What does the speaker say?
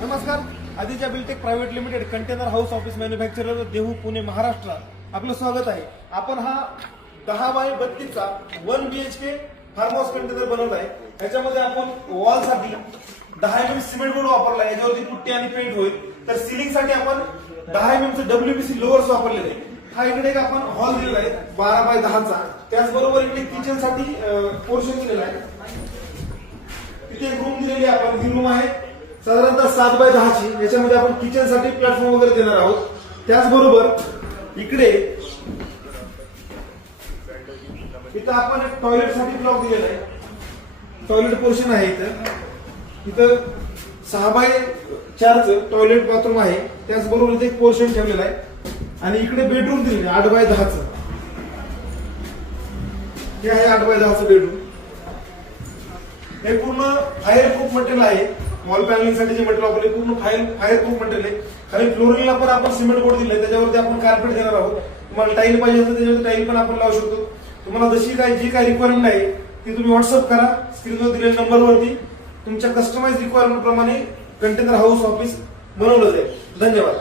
नमस्कार. Aditya Buildtech private limited container house office manufacturer Dehu Pune Maharashtra आपलं स्वागत आहे. आपण हा 10 बाय 32 चा 1 BHK फार्म हाऊस कंटेनर बनवला आहे. याच्यामध्ये आपण वॉल साठी 10 mm सिमेंट बोर्ड वापरला आहे, याच्यावरती पुट्टी आणि पेंट होईल. तर सिलिंग साठी आपण 10 mm चं WPC लोअर्स वापरलेले आहे. हा इकडे एक आपण हॉल दिलेला आहे 12 बाय 10 चा. त्याचबरोबर इकडे किचन साठी पोर्शन दिलेला आहे. इथे एक रूम दिलेली आहे आपण. ही रूम आहे साधारणतः 7 बाय 10 ची. याच्यामध्ये आपण किचन साठी प्लॅटफॉर्म वगैरे देणार आहोत. त्याचबरोबर इकडे इथं आपण एक टॉयलेट साठी ब्लॉक दिलेला आहे. टॉयलेट पोर्शन आहे इथं 6 बाय 4 च टॉयलेट बाथरूम आहे. त्याचबरोबर इथे एक पोर्शन ठेवलेला आहे आणि इकडे बेडरूम दिलेले 8 बाय 10 च. हे आहे 8 बाय 10 च बेडरूम. हे पूर्ण फायर प्रूफ मटेरियल आहे. वॉल पॅनलिंग साठी जे मटेरियल वापरले पूर्ण फायर प्रूफ मटेरियल आहे. खाली फ्लोरिंगला पण आपण सिमेंट बोर्ड दिले, त्याच्यावरती आपण कार्पेट देणार आहोत. तुम्हाला टाईल पाहिजे असेल त्याच्यावरती टाईल पण आपण लावू शकतो. तुम्हाला जशी जी काही रिक्वायरमेंट आहे ती तुम्ही व्हॉट्सअप करा. स्क्रीनवर दिलेल्या नंबरवरती तुमच्या कस्टमाइज रिक्वायरमेंट प्रमाणे कंटेनर हाऊस ऑफिस बनवलं जाईल. धन्यवाद.